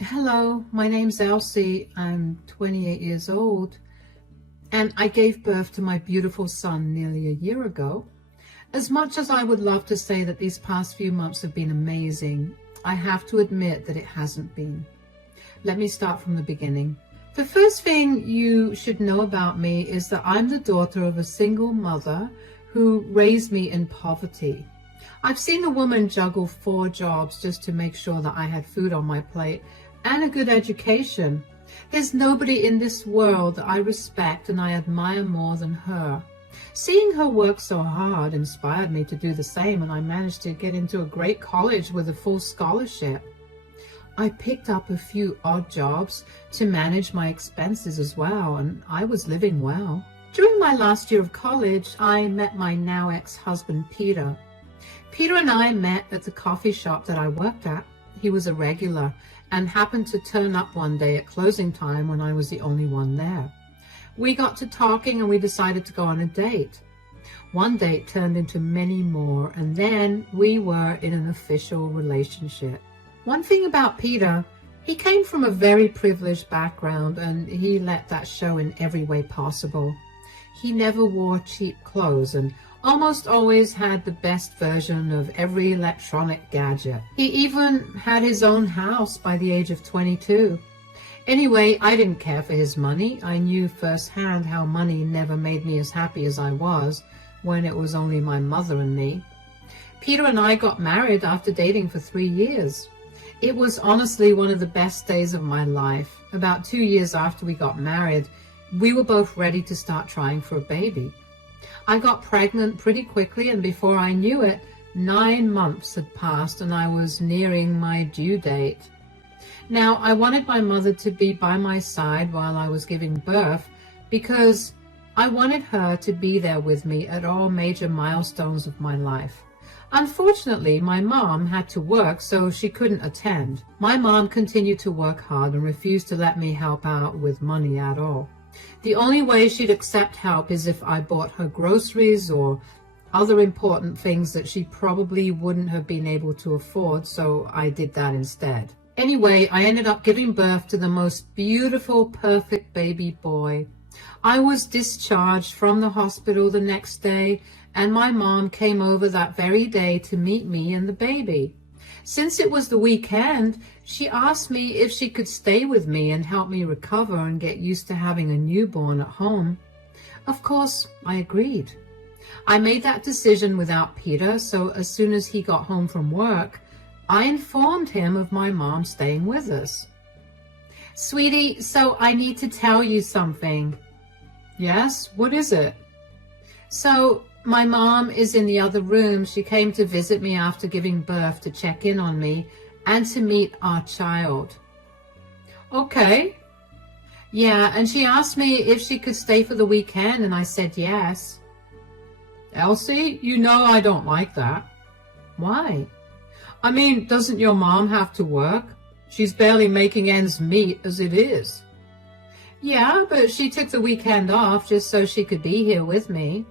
Hello, my name's Elsie. I'm 28 years old, and I gave birth to my beautiful son nearly a year ago. As much as I would love to say that these past few months have been amazing, I have to admit that it hasn't been. Let me start from the beginning. The first thing you should know about me is that I'm the daughter of a single mother who raised me in poverty. I've seen a woman juggle 4 jobs just to make sure that I had food on my plate and a good education. There's nobody in this world that I respect and I admire more than her. Seeing her work so hard inspired me to do the same, and I managed to get into a great college with a full scholarship. I picked up a few odd jobs to manage my expenses as well, and I was living well. During my last year of college, I met my now ex-husband, Peter. Peter and I met at the coffee shop that I worked at. He was a regular and happened to turn up one day at closing time when I was the only one there. We got to talking and we decided to go on a date. One date turned into many more, and then we were in an official relationship. One thing about Peter, he came from a very privileged background and he let that show in every way possible. He never wore cheap clothes and almost always had the best version of every electronic gadget. He even had his own house by the age of 22. Anyway, I didn't care for his money. I knew firsthand how money never made me as happy as I was when it was only my mother and me. Peter and I got married after dating for 3 years. It was honestly one of the best days of my life. About 2 years after we got married, we were both ready to start trying for a baby. I got pregnant pretty quickly, and before I knew it, 9 months had passed and I was nearing my due date. Now, I wanted my mother to be by my side while I was giving birth because I wanted her to be there with me at all major milestones of my life. Unfortunately, my mom had to work, so she couldn't attend. My mom continued to work hard and refused to let me help out with money at all. The only way she'd accept help is if I bought her groceries or other important things that she probably wouldn't have been able to afford, so I did that instead. Anyway, I ended up giving birth to the most beautiful, perfect baby boy. I was discharged from the hospital the next day, and my mom came over that very day to meet me and the baby. Since it was the weekend, she asked me if she could stay with me and help me recover and get used to having a newborn at home. Of course, I agreed. I made that decision without Peter, so as soon as he got home from work, I informed him of my mom staying with us. "Sweetie, so I need to tell you something." "Yes, what is it?" "So, my mom is in the other room. She came to visit me after giving birth to check in on me and to meet our child." "Okay." "Yeah, and she asked me if she could stay for the weekend, and I said yes." "Elsie, you know I don't like that." "Why?" "I mean, doesn't your mom have to work? She's barely making ends meet as it is." "Yeah, but she took the weekend off just so she could be here with me."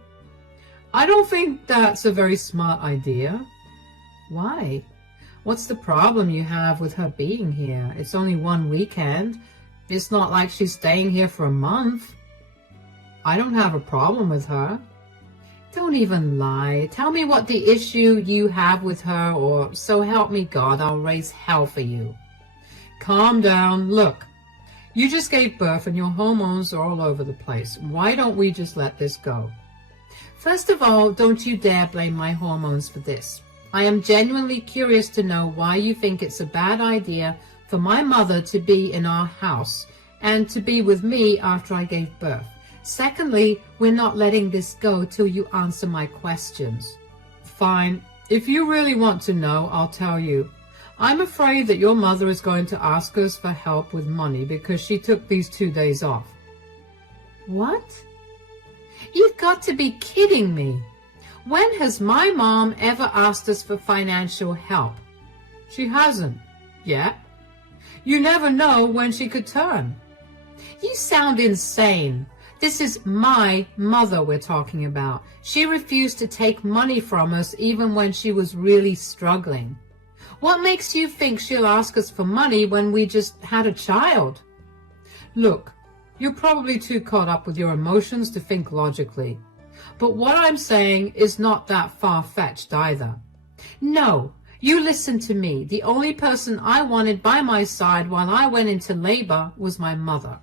"I don't think that's a very smart idea." "Why? What's the problem you have with her being here? It's only one weekend. It's not like she's staying here for a month." "I don't have a problem with her." "Don't even lie. Tell me what the issue you have with her, or so help me God, I'll raise hell for you." "Calm down. Look, you just gave birth and your hormones are all over the place. Why don't we just let this go?" "First of all, don't you dare blame my hormones for this. I am genuinely curious to know why you think it's a bad idea for my mother to be in our house and to be with me after I gave birth. Secondly, we're not letting this go till you answer my questions." "Fine. If you really want to know, I'll tell you. I'm afraid that your mother is going to ask us for help with money because she took these 2 days off." "What? You've got to be kidding me. When has my mom ever asked us for financial help?" "She hasn't. Yet. You never know when she could turn." "You sound insane. This is my mother we're talking about. She refused to take money from us even when she was really struggling. What makes you think she'll ask us for money when we just had a child? Look, you're probably too caught up with your emotions to think logically. But what I'm saying is not that far-fetched either. No, you listen to me. The only person I wanted by my side while I went into labor was my mother.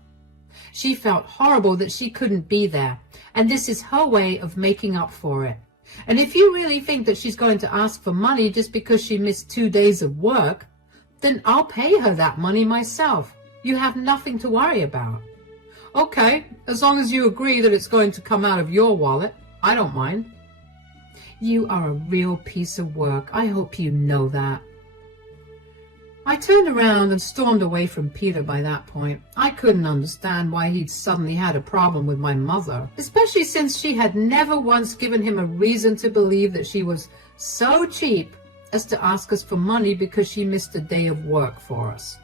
She felt horrible that she couldn't be there, and this is her way of making up for it. And if you really think that she's going to ask for money just because she missed 2 days of work, then I'll pay her that money myself. You have nothing to worry about. Okay, as long as you agree that it's going to come out of your wallet, I don't mind. You are a real piece of work. I hope you know that. I turned around and stormed away from Peter by that point. I couldn't understand why he'd suddenly had a problem with my mother, especially since she had never once given him a reason to believe that she was so cheap as to ask us for money because she missed a day of work for us.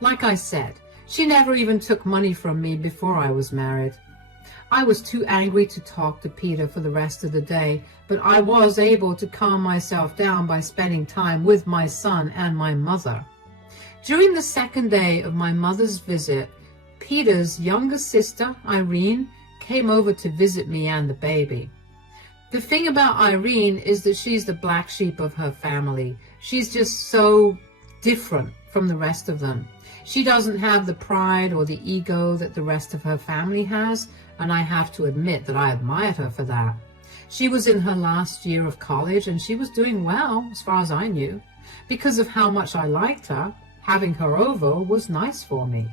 Like I said, she never even took money from me before I was married. I was too angry to talk to Peter for the rest of the day, but I was able to calm myself down by spending time with my son and my mother. During the second day of my mother's visit, Peter's younger sister, Irene, came over to visit me and the baby. The thing about Irene is that she's the black sheep of her family. She's just so different from the rest of them. She doesn't have the pride or the ego that the rest of her family has, and I have to admit that I admired her for that. She was in her last year of college, and she was doing well, as far as I knew. Because of how much I liked her, having her over was nice for me.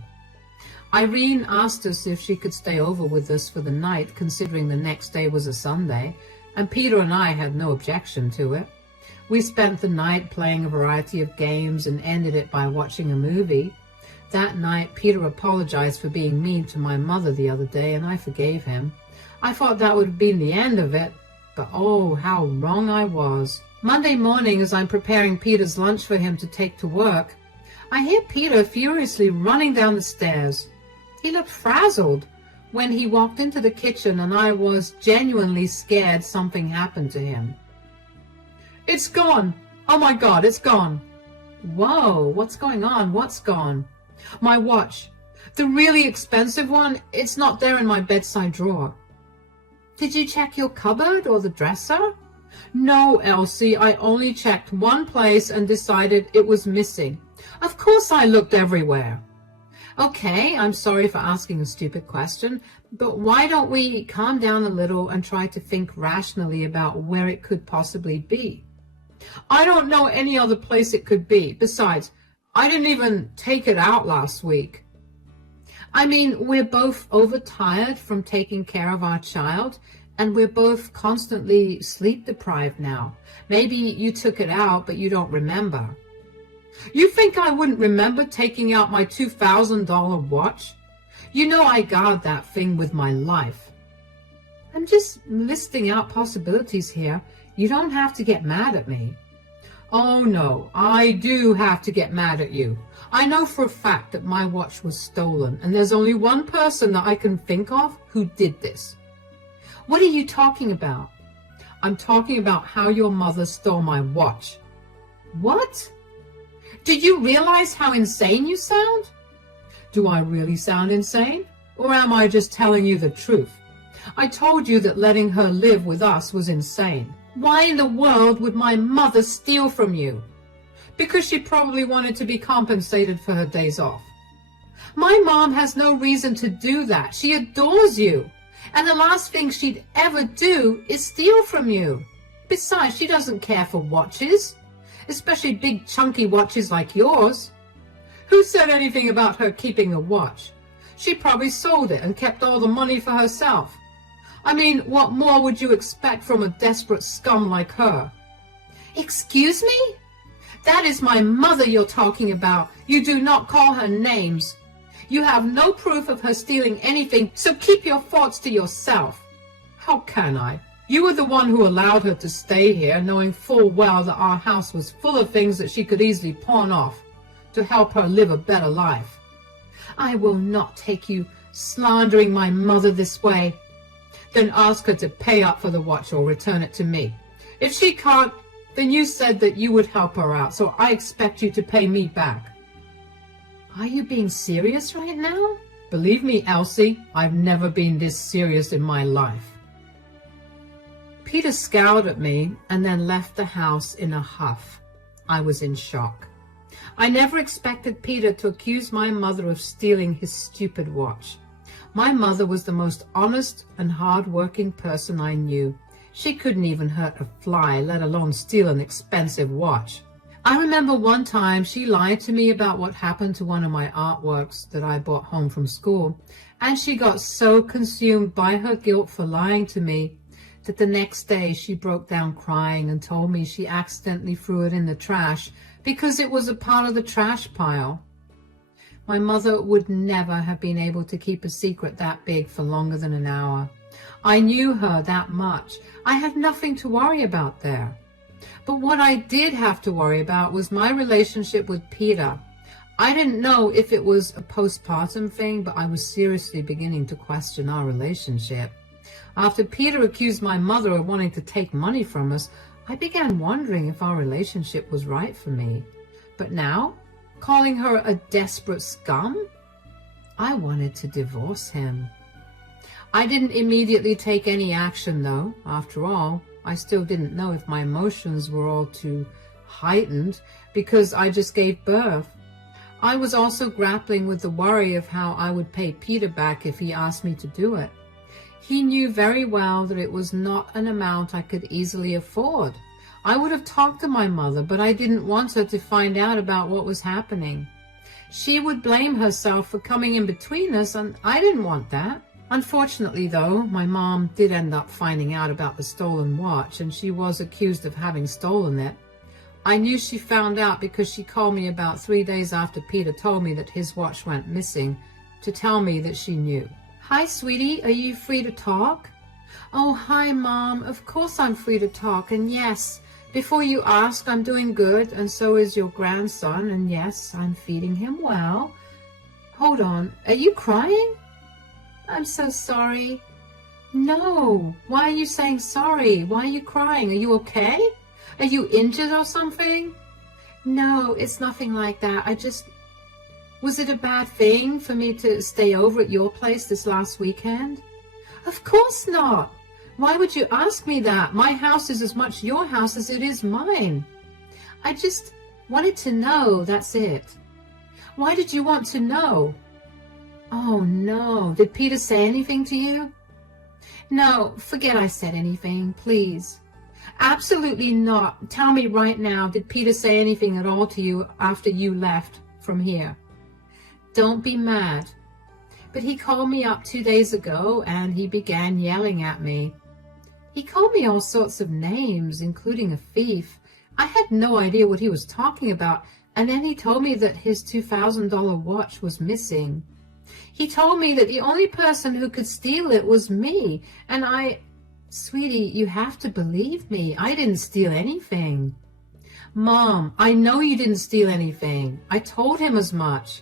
Irene asked us if she could stay over with us for the night, considering the next day was a Sunday, and Peter and I had no objection to it. We spent the night playing a variety of games and ended it by watching a movie. That night, Peter apologized for being mean to my mother the other day, and I forgave him. I thought that would have been the end of it, but oh, how wrong I was. Monday morning, as I'm preparing Peter's lunch for him to take to work, I hear Peter furiously running down the stairs. He looked frazzled when he walked into the kitchen, and I was genuinely scared something happened to him. It's gone! Oh my God, it's gone! Whoa, what's going on? What's gone? My watch. The really expensive one, it's not there in my bedside drawer. Did you check your cupboard or the dresser? No, Elsie, I only checked one place and decided it was missing. Of course I looked everywhere. Okay, I'm sorry for asking a stupid question, but why don't we calm down a little and try to think rationally about where it could possibly be? I don't know any other place it could be. Besides, I didn't even take it out last week. I mean, we're both overtired from taking care of our child, and we're both constantly sleep deprived now. Maybe you took it out, but you don't remember. You think I wouldn't remember taking out my $2,000 watch? You know I guard that thing with my life. I'm just listing out possibilities here. You don't have to get mad at me. Oh no, I do have to get mad at you. I know for a fact that my watch was stolen, and there's only one person that I can think of who did this. What are you talking about? I'm talking about how your mother stole my watch. What? Did you realize how insane you sound? Do I really sound insane? Or am I just telling you the truth? I told you that letting her live with us was insane. Why in the world would my mother steal from you? Because she probably wanted to be compensated for her days off. My mom has no reason to do that. She adores you. And the last thing she'd ever do is steal from you. Besides, she doesn't care for watches, especially big chunky watches like yours. Who said anything about her keeping a watch? She probably sold it and kept all the money for herself. I mean, what more would you expect from a desperate scum like her? Excuse me? That is my mother you're talking about. You do not call her names. You have no proof of her stealing anything, so keep your thoughts to yourself. How can I? You were the one who allowed her to stay here, knowing full well that our house was full of things that she could easily pawn off to help her live a better life. I will not take you slandering my mother this way. Then ask her to pay up for the watch or return it to me. If she can't, Then you said that you would help her out, so I expect you to pay me back. Are you being serious right now? Believe me, Elsie, I've never been this serious in my life. Peter scowled at me and then left the house in a huff. I was in shock. I never expected Peter to accuse my mother of stealing his stupid watch. My mother was the most honest and hard-working person I knew. She couldn't even hurt a fly, let alone steal an expensive watch. I remember one time she lied to me about what happened to one of my artworks that I brought home from school, and she got so consumed by her guilt for lying to me that the next day she broke down crying and told me she accidentally threw it in the trash because it was a part of the trash pile. My mother would never have been able to keep a secret that big for longer than an hour. I knew her that much. I had nothing to worry about there. But what I did have to worry about was my relationship with Peter. I didn't know if it was a postpartum thing, but I was seriously beginning to question our relationship. After Peter accused my mother of wanting to take money from us, I began wondering if our relationship was right for me. But now, calling her a desperate scum? I wanted to divorce him. I didn't immediately take any action, though. After all, I still didn't know if my emotions were all too heightened because I just gave birth. I was also grappling with the worry of how I would pay Peter back if he asked me to do it. He knew very well that it was not an amount I could easily afford. I would have talked to my mother, but I didn't want her to find out about what was happening. She would blame herself for coming in between us, and I didn't want that. Unfortunately, though, my mom did end up finding out about the stolen watch, and she was accused of having stolen it. I knew she found out because she called me about 3 days after Peter told me that his watch went missing to tell me that she knew. Hi, sweetie, are you free to talk? Oh, hi, Mom. Of course I'm free to talk, and yes, before you ask, I'm doing good, and so is your grandson, and yes, I'm feeding him well. Hold on, are you crying? I'm so sorry. No, why are you saying sorry? Why are you crying? Are you okay? Are you injured or something? No, it's nothing like that. Was it a bad thing for me to stay over at your place this last weekend? Of course not. Why would you ask me that? My house is as much your house as it is mine. I just wanted to know, that's it. Why did you want to know? Oh, no. Did Peter say anything to you? No, forget I said anything, please. Absolutely not. Tell me right now, did Peter say anything at all to you after you left from here? Don't be mad. But he called me up 2 days ago and he began yelling at me. He called me all sorts of names, including a thief. I had no idea what he was talking about, and then he told me that his $2,000 watch was missing. He told me that the only person who could steal it was me, and Sweetie, you have to believe me. I didn't steal anything. Mom, I know you didn't steal anything. I told him as much.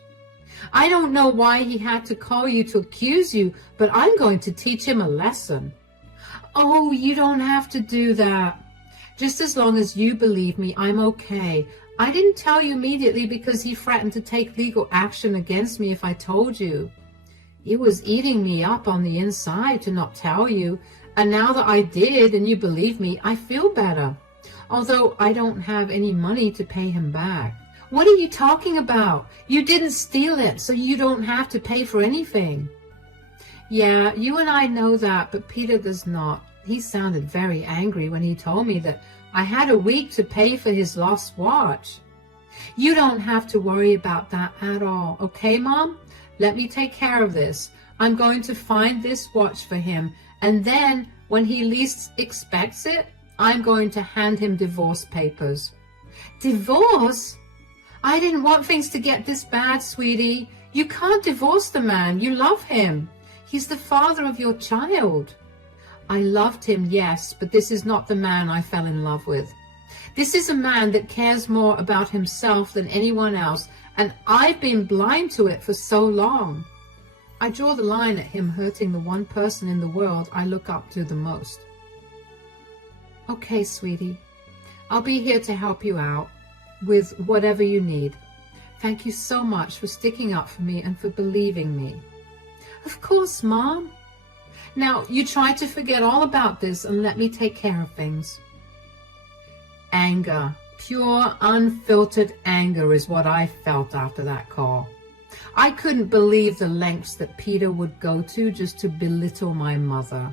I don't know why he had to call you to accuse you, but I'm going to teach him a lesson. Oh, you don't have to do that. Just as long as you believe me, I'm okay. I didn't tell you immediately because he threatened to take legal action against me if I told you. It was eating me up on the inside to not tell you, and now that I did and you believe me, I feel better, although I don't have any money to pay him back. What are you talking about? You didn't steal it, so you don't have to pay for anything. Yeah, you and I know that, but Peter does not. He sounded very angry when he told me that I had a week to pay for his lost watch. You don't have to worry about that at all, okay, Mom? Let me take care of this. I'm going to find this watch for him, and then when he least expects it, I'm going to hand him divorce papers. Divorce? I didn't want things to get this bad, sweetie. You can't divorce the man. You love him. He's the father of your child. I loved him, yes, but this is not the man I fell in love with. This is a man that cares more about himself than anyone else, and I've been blind to it for so long. I draw the line at him hurting the one person in the world I look up to the most. Okay, sweetie, I'll be here to help you out with whatever you need. Thank you so much for sticking up for me and for believing me." "Of course, Mom. Now, you try to forget all about this and let me take care of things." Anger, pure, unfiltered anger is what I felt after that call. I couldn't believe the lengths that Peter would go to just to belittle my mother.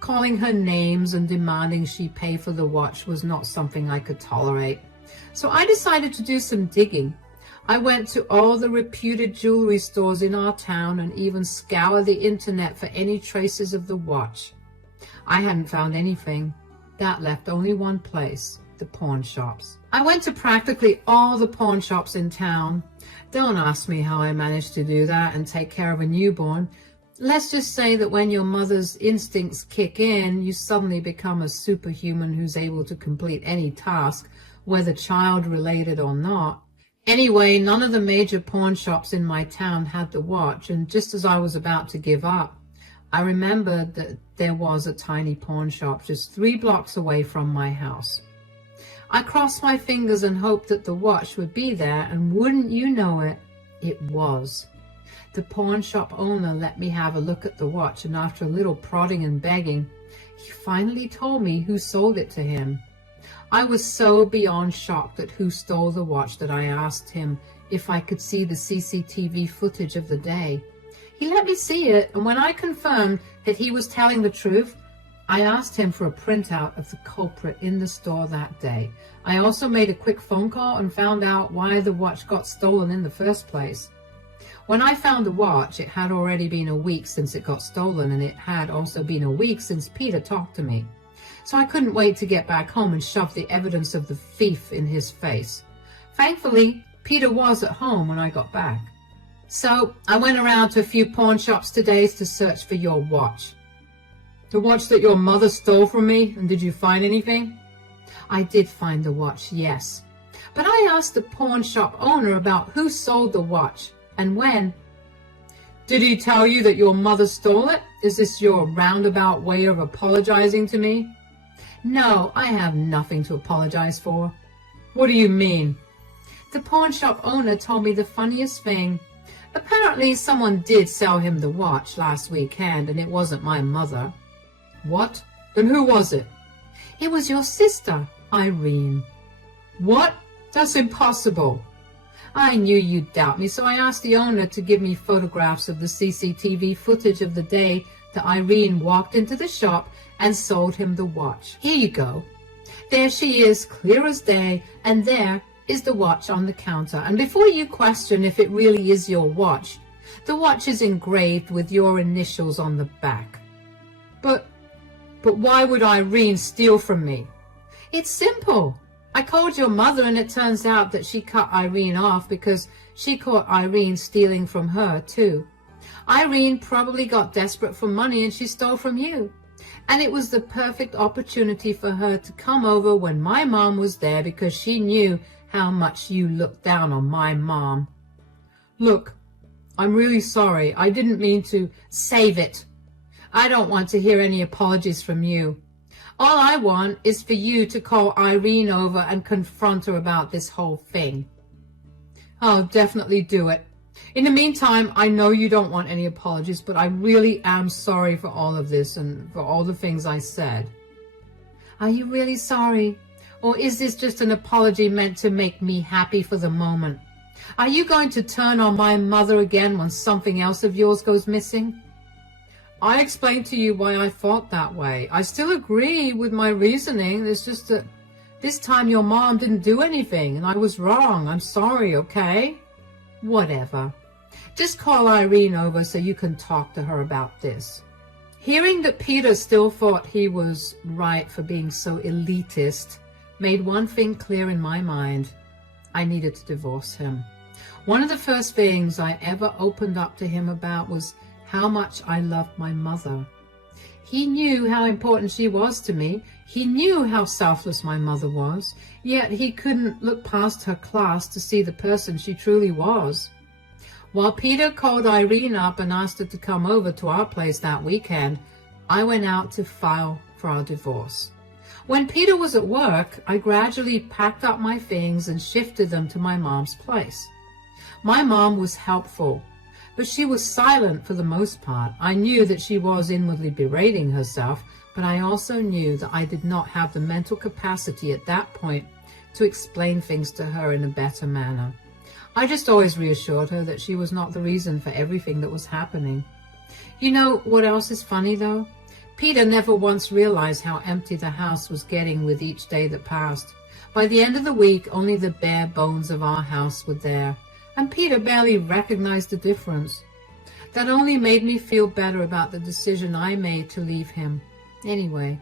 Calling her names and demanding she pay for the watch was not something I could tolerate. So I decided to do some digging. I went to all the reputed jewelry stores in our town and even scoured the internet for any traces of the watch. I hadn't found anything. That left only one place: the pawn shops. I went to practically all the pawn shops in town. Don't ask me how I managed to do that and take care of a newborn. Let's just say that when your mother's instincts kick in, you suddenly become a superhuman who's able to complete any task, whether child-related or not. Anyway, none of the major pawn shops in my town had the watch, and just as I was about to give up, I remembered that there was a tiny pawn shop just 3 blocks away from my house. I crossed my fingers and hoped that the watch would be there, and wouldn't you know it, it was. The pawn shop owner let me have a look at the watch, and after a little prodding and begging, he finally told me who sold it to him. I was so beyond shocked at who stole the watch that I asked him if I could see the CCTV footage of the day. He let me see it, and when I confirmed that he was telling the truth, I asked him for a printout of the culprit in the store that day. I also made a quick phone call and found out why the watch got stolen in the first place. When I found the watch, it had already been a week since it got stolen, and it had also been a week since Peter talked to me. So I couldn't wait to get back home and shove the evidence of the thief in his face. Thankfully, Peter was at home when I got back. So I went around to a few pawn shops today to search for your watch. The watch that your mother stole from me, and did you find anything? I did find the watch, yes. But I asked the pawn shop owner about who sold the watch and when. Did he tell you that your mother stole it? Is this your roundabout way of apologizing to me? No, I have nothing to apologize for. What do you mean? The pawn shop owner told me the funniest thing. Apparently someone did sell him the watch last weekend, and it wasn't my mother. What? Then who was it? It was your sister, Irene. What? That's impossible. I knew you'd doubt me, so I asked the owner to give me photographs of the CCTV footage of the day that Irene walked into the shop and sold him the watch. Here you go. There she is, clear as day, and there is the watch on the counter. And before you question if it really is your watch, the watch is engraved with your initials on the back. But why would Irene steal from me? It's simple. I called your mother, and it turns out that she cut Irene off because she caught Irene stealing from her too. Irene probably got desperate for money and she stole from you. And it was the perfect opportunity for her to come over when my mom was there because she knew how much you looked down on my mom. Look, I'm really sorry. I didn't mean to. Save it. I don't want to hear any apologies from you. All I want is for you to call Irene over and confront her about this whole thing. I'll definitely do it. In the meantime, I know you don't want any apologies, but I really am sorry for all of this and for all the things I said. Are you really sorry? Or is this just an apology meant to make me happy for the moment? Are you going to turn on my mother again when something else of yours goes missing? I explained to you why I thought that way. I still agree with my reasoning. It's just that this time your mom didn't do anything and I was wrong. I'm sorry, okay? Whatever. Just call Irene over so you can talk to her about this. Hearing that Peter still thought he was right for being so elitist made one thing clear in my mind. I needed to divorce him. One of the first things I ever opened up to him about was how much I loved my mother. He knew how important she was to me. He knew how selfless my mother was, yet he couldn't look past her class to see the person she truly was. While Peter called Irene up and asked her to come over to our place that weekend, I went out to file for our divorce. When Peter was at work, I gradually packed up my things and shifted them to my mom's place. My mom was helpful, but she was silent for the most part. I knew that she was inwardly berating herself, but I also knew that I did not have the mental capacity at that point to explain things to her in a better manner. I just always reassured her that she was not the reason for everything that was happening. You know what else is funny though? Peter never once realized how empty the house was getting with each day that passed. By the end of the week, only the bare bones of our house were there, and Peter barely recognized the difference. That only made me feel better about the decision I made to leave him. Anyway,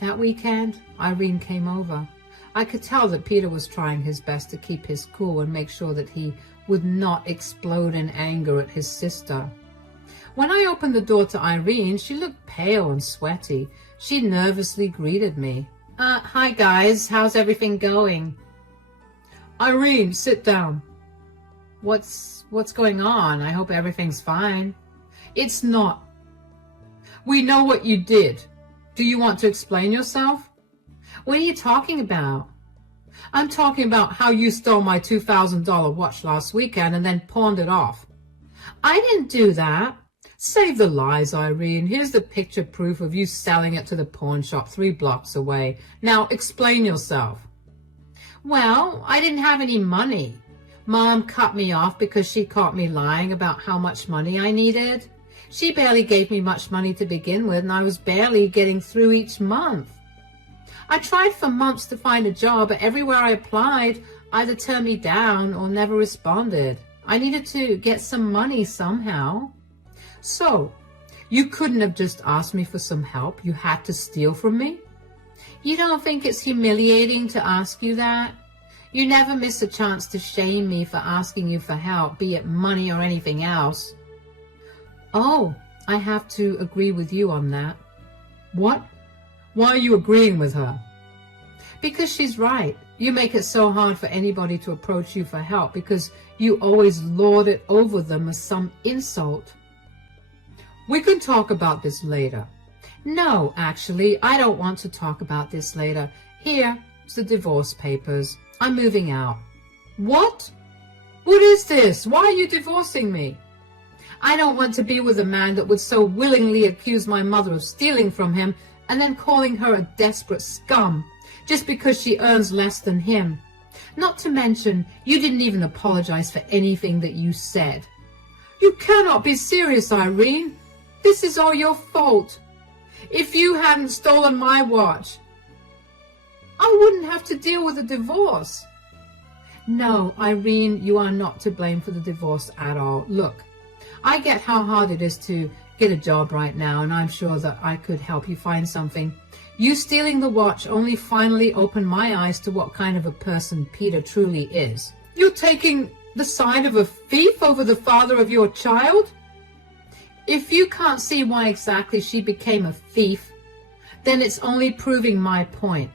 that weekend, Irene came over. I could tell that Peter was trying his best to keep his cool and make sure that he would not explode in anger at his sister. When I opened the door to Irene, she looked pale and sweaty. She nervously greeted me. Hi guys, how's everything going? Irene, sit down. What's going on? I hope everything's fine. It's not. We know what you did. Do you want to explain yourself? What are you talking about? I'm talking about how you stole my $2,000 watch last weekend and then pawned it off. I didn't do that. Save the lies, Irene. Here's the picture proof of you selling it to the pawn shop 3 blocks away. Now explain yourself. Well, I didn't have any money. Mom cut me off because she caught me lying about how much money I needed. She barely gave me much money to begin with, and I was barely getting through each month. I tried for months to find a job, but everywhere I applied either turned me down or never responded. I needed to get some money somehow. So, you couldn't have just asked me for some help. You had to steal from me? You don't think it's humiliating to ask you that? You never miss a chance to shame me for asking you for help, be it money or anything else. Oh, I have to agree with you on that. What? Why are you agreeing with her? Because she's right. You make it so hard for anybody to approach you for help because you always lord it over them as some insult. We can talk about this later. No, actually, I don't want to talk about this later. Here's the divorce papers. I'm moving out. What? What is this? Why are you divorcing me? I don't want to be with a man that would so willingly accuse my mother of stealing from him and then calling her a desperate scum just because she earns less than him. Not to mention, you didn't even apologize for anything that you said. You cannot be serious, Irene. This is all your fault. If you hadn't stolen my watch, I wouldn't have to deal with a divorce. No, Irene, you are not to blame for the divorce at all. Look, I get how hard it is to get a job right now, and I'm sure that I could help you find something. You stealing the watch only finally opened my eyes to what kind of a person Peter truly is. You're taking the side of a thief over the father of your child? If you can't see why exactly she became a thief, then it's only proving my point.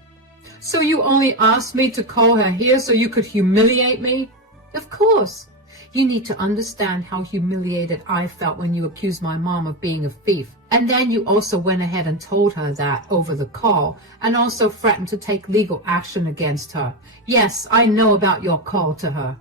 So you only asked me to call her here so you could humiliate me? Of course. You need to understand how humiliated I felt when you accused my mom of being a thief. And then you also went ahead and told her that over the call, and also threatened to take legal action against her. Yes, I know about your call to her.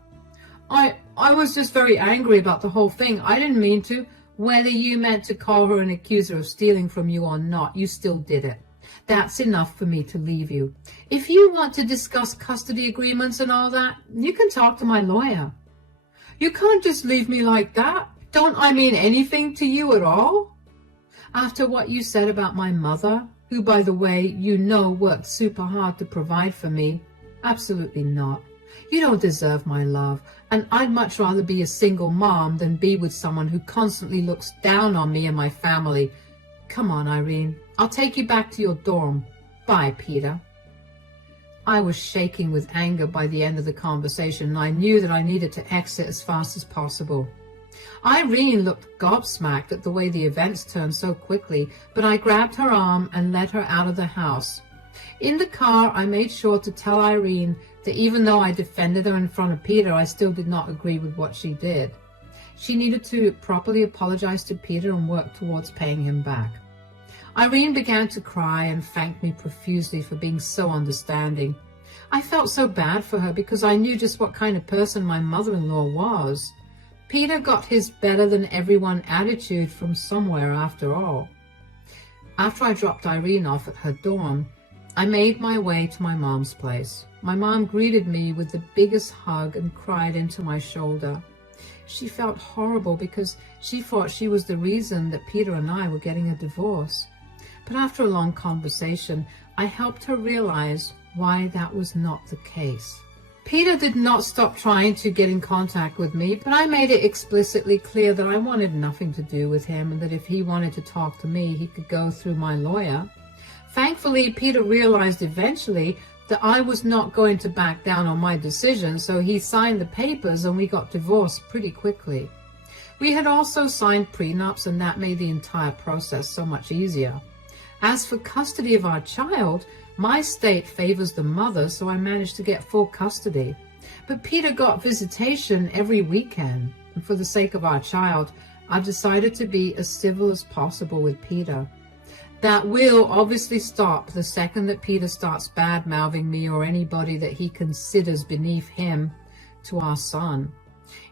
I was just very angry about the whole thing. I didn't mean to. Whether you meant to call her and accuse her of stealing from you or not, you still did it. That's enough for me to leave you. If you want to discuss custody agreements and all that, you can talk to my lawyer. You can't just leave me like that. Don't I mean anything to you at all? After what you said about my mother, who, by the way, you know worked super hard to provide for me, absolutely not. You don't deserve my love, and I'd much rather be a single mom than be with someone who constantly looks down on me and my family. Come on, Irene. I'll take you back to your dorm. Bye, Peter. I was shaking with anger by the end of the conversation, and I knew that I needed to exit as fast as possible. Irene looked gobsmacked at the way the events turned so quickly, but I grabbed her arm and led her out of the house. In the car, I made sure to tell Irene that even though I defended her in front of Peter, I still did not agree with what she did. She needed to properly apologize to Peter and work towards paying him back. Irene began to cry and thanked me profusely for being so understanding. I felt so bad for her because I knew just what kind of person my mother-in-law was. Peter got his better than everyone attitude from somewhere after all. After I dropped Irene off at her dorm, I made my way to my mom's place. My mom greeted me with the biggest hug and cried into my shoulder. She felt horrible because she thought she was the reason that Peter and I were getting a divorce. But after a long conversation, I helped her realize why that was not the case. Peter did not stop trying to get in contact with me, but I made it explicitly clear that I wanted nothing to do with him and that if he wanted to talk to me, he could go through my lawyer. Thankfully, Peter realized eventually that I was not going to back down on my decision, so he signed the papers and we got divorced pretty quickly. We had also signed prenups, and that made the entire process so much easier. As for custody of our child, my state favors the mother, so I managed to get full custody. But Peter got visitation every weekend, and for the sake of our child, I decided to be as civil as possible with Peter. That will obviously stop the second that Peter starts bad-mouthing me or anybody that he considers beneath him to our son.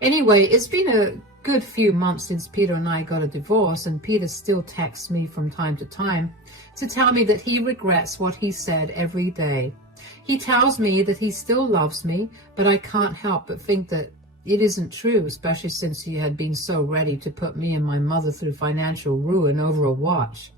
Anyway, it's been a good few months since Peter and I got a divorce, and Peter still texts me from time to time to tell me that he regrets what he said every day. He tells me that he still loves me, but I can't help but think that it isn't true, especially since he had been so ready to put me and my mother through financial ruin over a watch.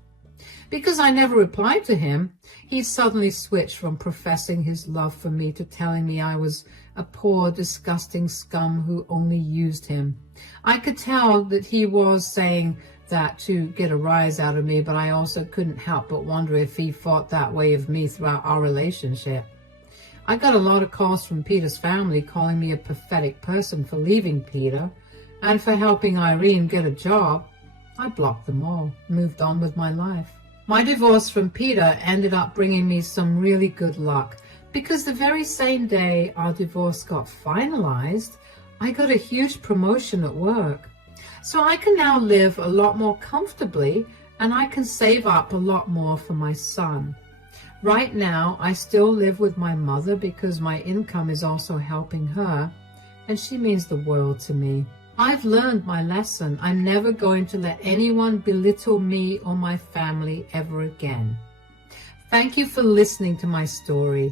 Because I never replied to him, he suddenly switched from professing his love for me to telling me I was a poor, disgusting scum who only used him. I could tell that he was saying that to get a rise out of me, but I also couldn't help but wonder if he thought that way of me throughout our relationship. I got a lot of calls from Peter's family calling me a pathetic person for leaving Peter and for helping Irene get a job. I blocked them all, moved on with my life. My divorce from Peter ended up bringing me some really good luck, because the very same day our divorce got finalized, I got a huge promotion at work. So I can now live a lot more comfortably, and I can save up a lot more for my son. Right now, I still live with my mother because my income is also helping her, and she means the world to me. I've learned my lesson. I'm never going to let anyone belittle me or my family ever again. Thank you for listening to my story.